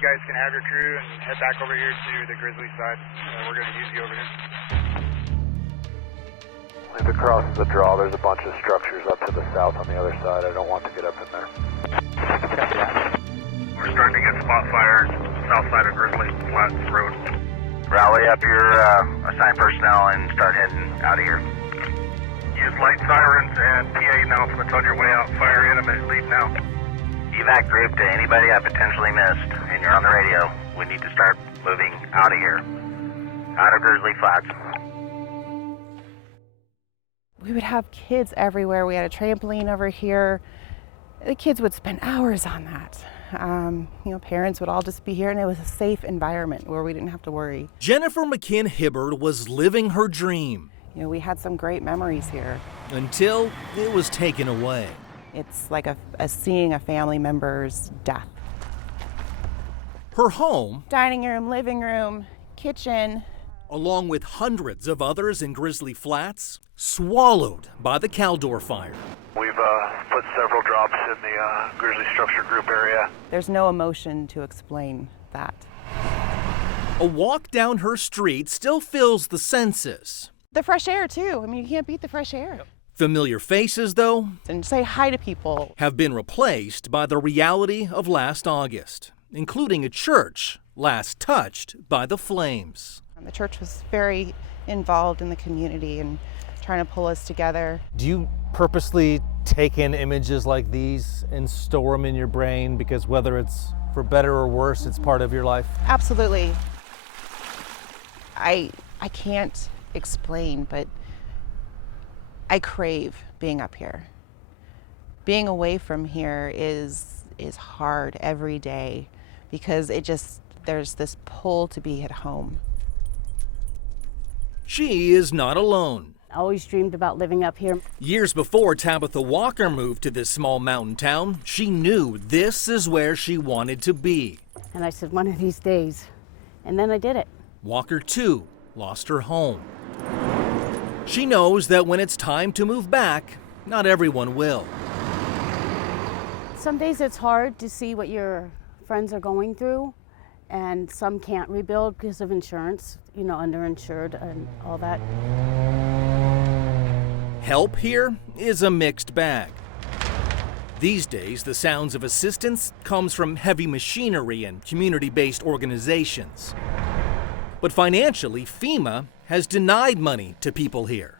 You guys can have your crew and head back over here to the Grizzly side. We're going to use you over here. If it crosses the draw, there's a bunch of structures up to the south on the other side. I don't want to get up in there. We're starting to get spot fires south side of Grizzly Flats Road. Rally up your assigned personnel and start heading out of here. Use light sirens and PA announcements on your way out. Fire intimate, lead now. Evac group to anybody I potentially missed, and you're on the radio. We need to start moving out of here. Out of Grizzly Flats. We would have kids everywhere. We had a trampoline over here. The kids would spend hours on that. Parents would all just be here, and it was a safe environment where we didn't have to worry. Jennifer McKinn-Hibbard was living her dream. We had some great memories here. Until it was taken away. It's like seeing a family member's death. Her home, Dining room, living room, kitchen, along with hundreds of others in Grizzly Flats, swallowed by the Caldor Fire. We've put several drops in the Grizzly Structure Group area. There's no emotion to explain that. A walk down her street still fills the senses. The fresh air, too. You can't beat the fresh air. Yep. Familiar faces, though, And say hi to people. have been replaced by the reality of last August, including a church last touched by the flames. The church was very involved in the community and trying to pull us together. Do you purposely take in images like these and store them in your brain because whether it's for better or worse, it's part of your life? Absolutely. I can't explain, but I crave being up here. Being away from here is hard every day because there's this pull to be at home. She is not alone. I always dreamed about living up here. Years before Tabitha Walker moved to this small mountain town, she knew this is where she wanted to be. And I said, one of these days. And then I did it. Walker, too, lost her home. She knows that when it's time to move back, not everyone will. Some days it's hard to see what your friends are going through, and some can't rebuild because of insurance, underinsured and all that. Help here is a mixed bag. These days, the sounds of assistance comes from heavy machinery and community-based organizations. But financially, FEMA has denied money to people here.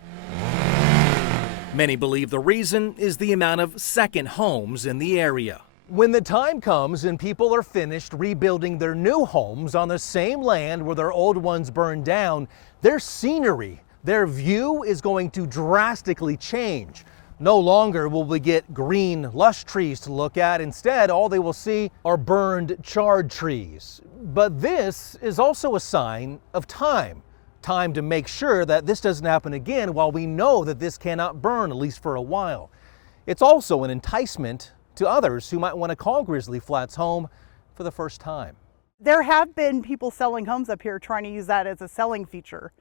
Many believe the reason is the amount of second homes in the area. When the time comes and people are finished rebuilding their new homes on the same land where their old ones burned down, their scenery, their view is going to drastically change. No longer will we get green, lush trees to look at. Instead, all they will see are burned, charred trees. But this is also a sign of time. Time to make sure that this doesn't happen again while we know that this cannot burn, at least for a while. It's also an enticement to others who might want to call Grizzly Flats home for the first time. There have been people selling homes up here trying to use that as a selling feature.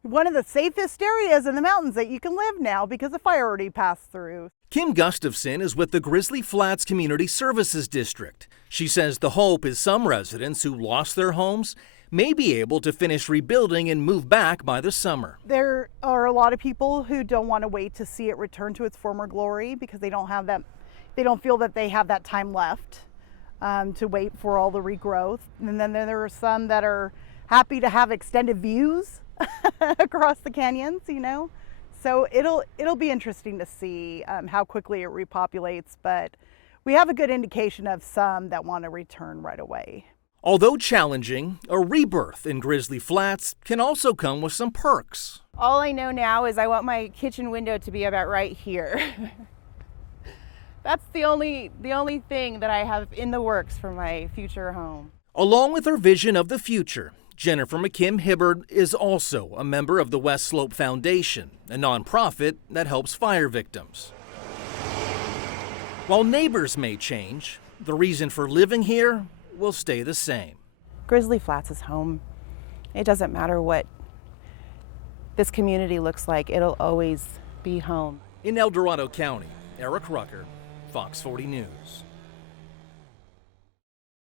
One of the safest areas in the mountains that you can live now because the fire already passed through. Kim Gustafson is with the Grizzly Flats Community Services District. She says the hope is some residents who lost their homes may be able to finish rebuilding and move back by the summer. There are a lot of people who don't want to wait to see it return to its former glory because they don't feel that they have that time left to wait for all the regrowth. And then there are some that are happy to have extended views across the canyons, So it'll be interesting to see how quickly it repopulates, but we have a good indication of some that want to return right away. Although challenging, a rebirth in Grizzly Flats can also come with some perks. All I know now is I want my kitchen window to be about right here. That's the only thing that I have in the works for my future home. Along with her vision of the future, Jennifer McKinn-Hibbard is also a member of the West Slope Foundation, a nonprofit that helps fire victims. While neighbors may change, the reason for living here will stay the same. Grizzly Flats is home. It doesn't matter what this community looks like, it'll always be home. In El Dorado County, Eric Rucker, Fox 40 News.